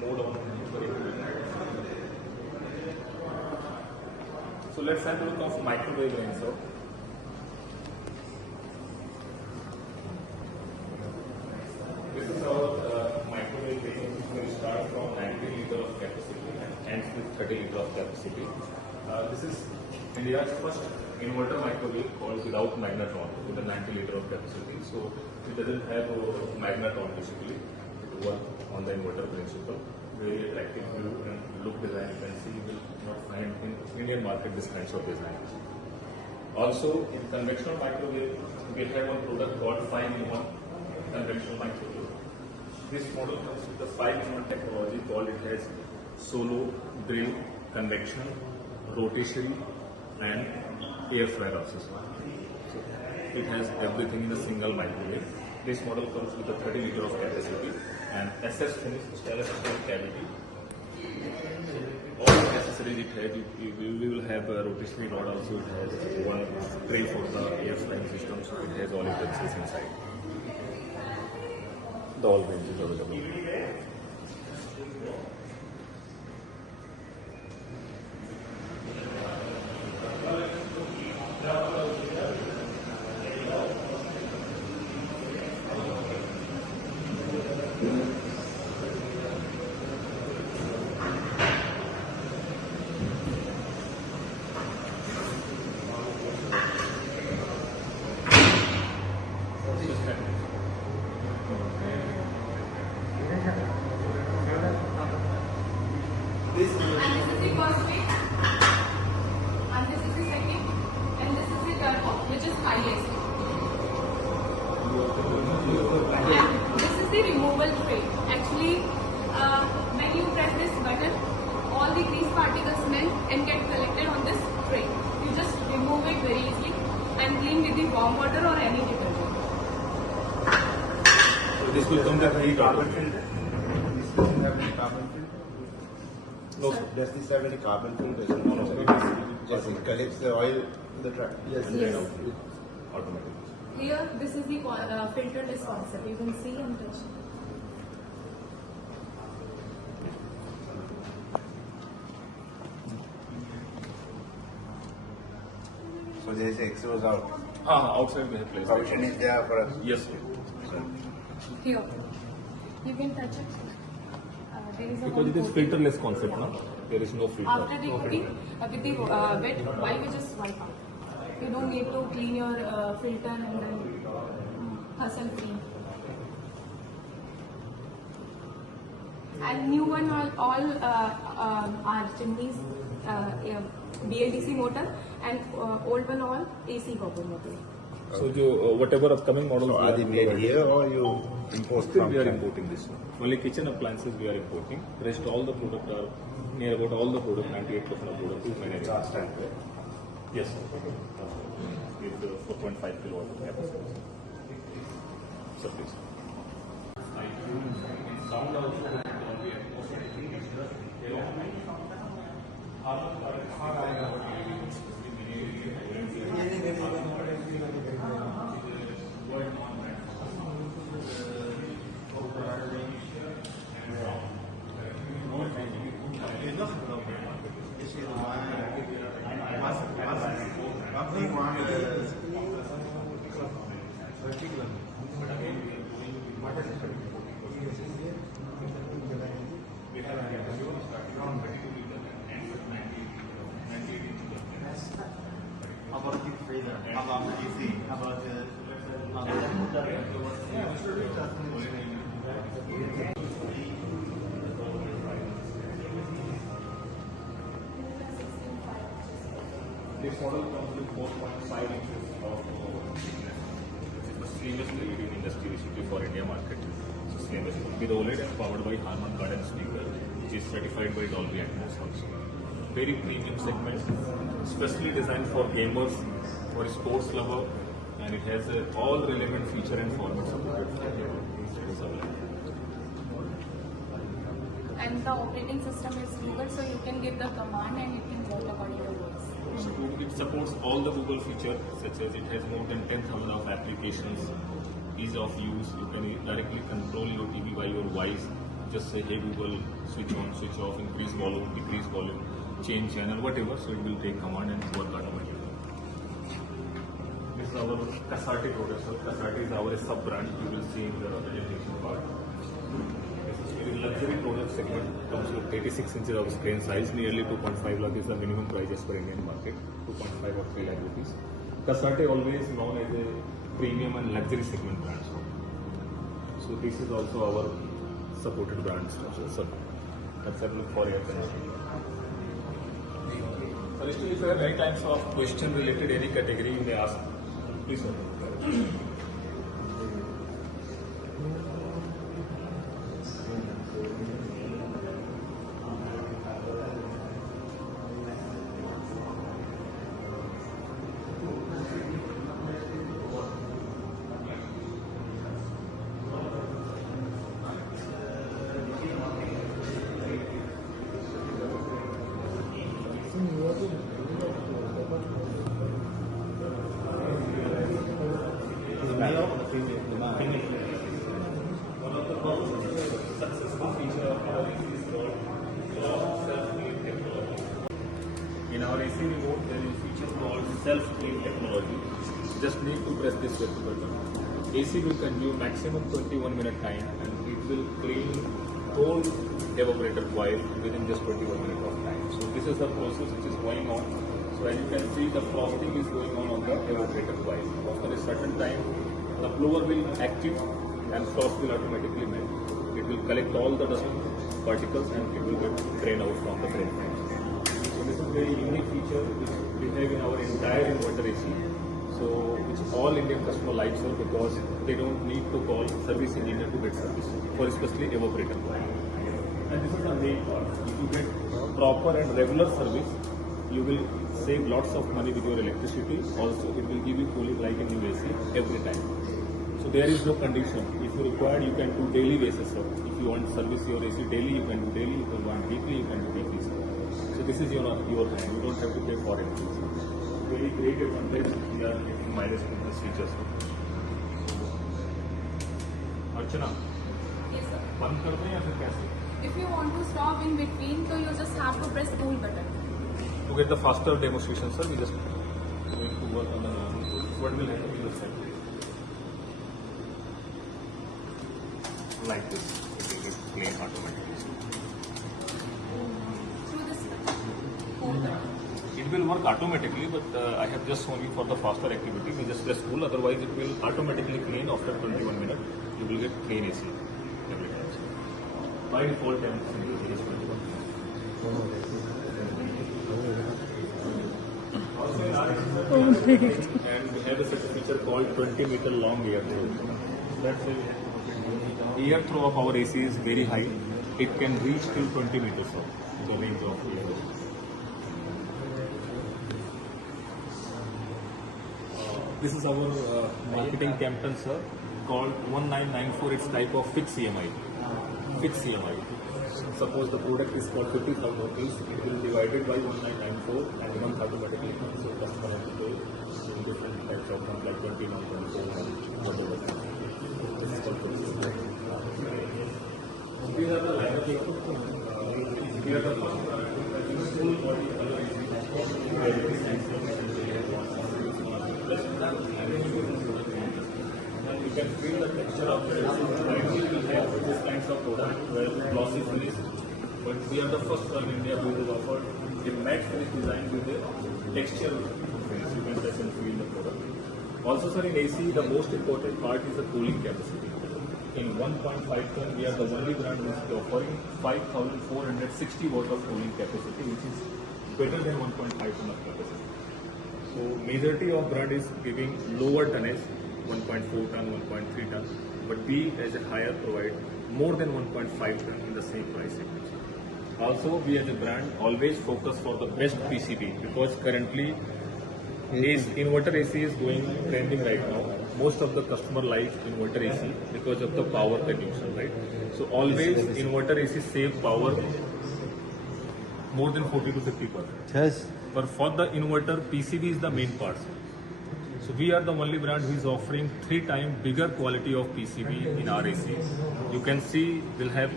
mode on. So let's have a look of microwave range. So this is our microwave range. We start from 90 liter of capacity and ends with 30 liter of capacity. This is India's first inverter microwave called without magnetron with a 90 liter of capacity. So it doesn't have a magnetron basically. It works on the inverter principle. Very attractive view and look design. You can see you will not find in Indian market this kind of design. Also in conventional microwave we have one product called 5-in-1 conventional microwave. This model comes with a 5-in-1 technology called it has solo, drill, convection, rotisserie and air fryer also. So it has everything in a single microwave. This model comes with a 30 liter of capacity and SS finish stainless steel cavity. All the accessories it has, we will have a rotisserie rod also. It has one tray for the air frying system, so it has all utensils inside. The all range is available. And this is the first way, and this is the second, and this is the turbo, which is highest. And this is the removal tray. Actually, when you press this button, all the grease particles melt and get collected on this tray. You just remove it very easily and clean with the warm water or any detergent. So this will come with a carbon This filter. doesn't have any carbon filter? No, sir. Does this have any carbon filter? No. Just it collects the oil in the truck. Yes. Automatic. Here, this is the filterless concept. You can see and touch. So there is exhaust out. Outside we have placed. Option is there for us. Yes, sir. Here, you can touch it. There is a Because it is coating. filterless concept, no? There is no filter. After the coating, with the wet wipe, you just wipe out. You don't need to clean your filter and then hustle free. And new one all are chimneys, BLDC motor, and old one all AC copper motor. So whatever upcoming models So are they made here or you import Still from we are China? importing this one. Only kitchen appliances we are importing. Rest all the product are near about all the product, 98% of product is made in India. Yes, sir. With the 4.5 kilowatt capacity. So please. Sound also will be About the freezer, about the AC, about the This model comes with 4.5 inches of seamless LED in industry recipe for India market. So seamless with OLED and powered by Harman Kardon speaker, which is certified by Dolby Atmos also. Very premium segment, specially designed for gamers, for sports lover, and it has all relevant feature and formats supported for available. And the operating system is Google, so you can give the command and it can work according to yours. So it supports all the Google features, such as it has more than 10,000 of applications, ease of use, you can directly control your TV by your voice, just say, hey Google, switch on, switch off, increase volume, decrease volume, change channel, whatever. So it will take command and work automatically. This is our Kasati product. So Kasati is our sub-brand. You will see in the presentation part. In luxury product segment comes with 86 inches of screen size, nearly 2.5 lakh is the minimum prices for Indian market, 2.5 or 3 lakh rupees. Kasati always known as a premium and luxury segment brand. So this is also our supported brand. So that's it for your attention. So still, if you have any types of question related any category, you may ask. Please, sir. One of the most successful features of our AC is called self-clean technology. In our AC remote, there is a feature called self-clean technology. Just need to press this red button. AC will consume maximum 21 minute time and it will clean whole evaporator coil within just 21 minutes of time. So this is the process which is going on. So as you can see, the frosting is going on the evaporator coil. After a certain time, the blower will active and frost will automatically melt. It will collect all the dust particles and it will get drained out from the drain pipes. So this is a very unique feature which we have in our entire inverter AC. So which all Indian customer likes it because they don't need to call service engineer to get service for especially evaporator coil. And this is the main part. If you get proper and regular service, you will save lots of money with your electricity. Also, it will give you cooling like a new AC every time. So there is no condition. If you require, you can do daily basis. Sir. If you want service your AC daily, you can do daily. If you want weekly, you can do weekly. Sir. So this is your hand. You don't have to pay for it. Very great advantage. We are getting minus with this feature. Archana, Yes, sir. बंद कर दें या फिर कैसे? If you want to stop in between, so you just have to press cool button. To get the faster demonstration, sir, we just going to work on the normal code. What will happen in the set? Like this, it will get clean automatically. Through this cool button. It will work automatically, but I have just shown you for the faster activity. We just press cool, otherwise it will automatically clean after 21 minutes. You will get clean AC every time. By default, it is 21. And we have such a feature called 20-meter long air throw. That's it. Air throw of our AC is very high. It can reach till 20 meters of the range of air. This is our marketing campaign, sir, called 1994. It's type of fixed EMI. Fixed EMI. Suppose the product is called 50,000 rupees, it will be divided by 1994 and month automatically comes. So customer has to pay in different types of month like 21, 24, whatever. This is called fixed EMI. These are the lineup. Here are the full body color is you can feel the texture of the actually we have this kinds of product where glossy finish, but we are the first one in India who will offer a matte finish design with a texture finish. You can touch and feel the product. Also, sir, in AC, the most important part is the cooling capacity. In 1.5 ton, we are the only brand which is offering 5,460 watt of cooling capacity, which is better than 1.5 ton of capacity. So, majority of brand is giving lower tonnage, 1.4 ton, 1.3 ton, but we as a higher provide more than 1.5 ton in the same price segment. Also, we as a brand always focus for the best PCB because currently inverter AC is going trending right now. Most of the customer likes inverter AC because of the power consumption, right? So always inverter AC save power more than 40 to 50%. Yes. But for the inverter, PCB is the main part. So we are the only brand who is offering 3 times bigger quality of PCB in our AC. You can see we'll have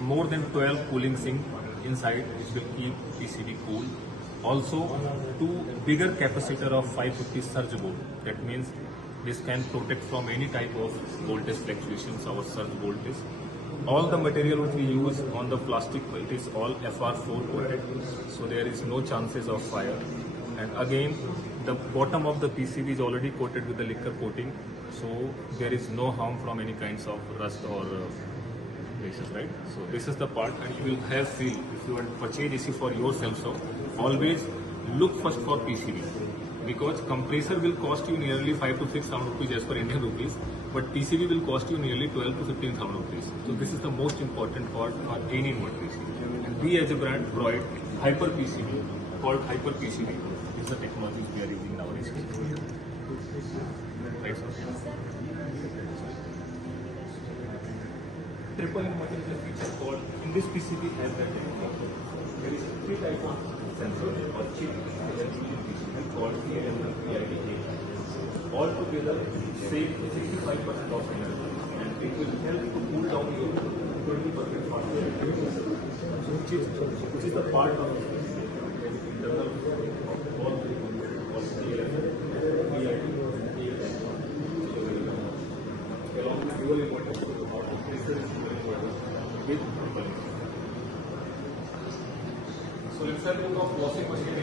more than 12 cooling sinks inside, which will keep PCB cool. Also, 2 bigger capacitor of 550 surge volt. That means this can protect from any type of voltage fluctuations, our surge voltage. All the material which we use on the plastic, it is all FR4 coated, so there is no chances of fire. And again, the bottom of the PCB is already coated with the liquor coating, so there is no harm from any kinds of rust or places, right? So this is the part, and you will have feel if you want to purchase AC for yourself. So always look first for PCB, because compressor will cost you nearly 5 to 6,000 rupees as per Indian rupees, but PCB will cost you nearly 12 to 15,000 rupees. So this is the most important part for any inverter AC. And we as a brand provide hyper PCB, called hyper PCB. This is the technology we are using nowadays. Right, sir? Triple inverter is a feature called, in this PCB has that technology. There is 3 types of sensors or chip PCB called PLM PIDA. All together save 65% of energy, and it will help to cool down your 20% faster. So which is the part of internal of all PLM, PID, along with dual inverters, with so let's have a look of washing machine.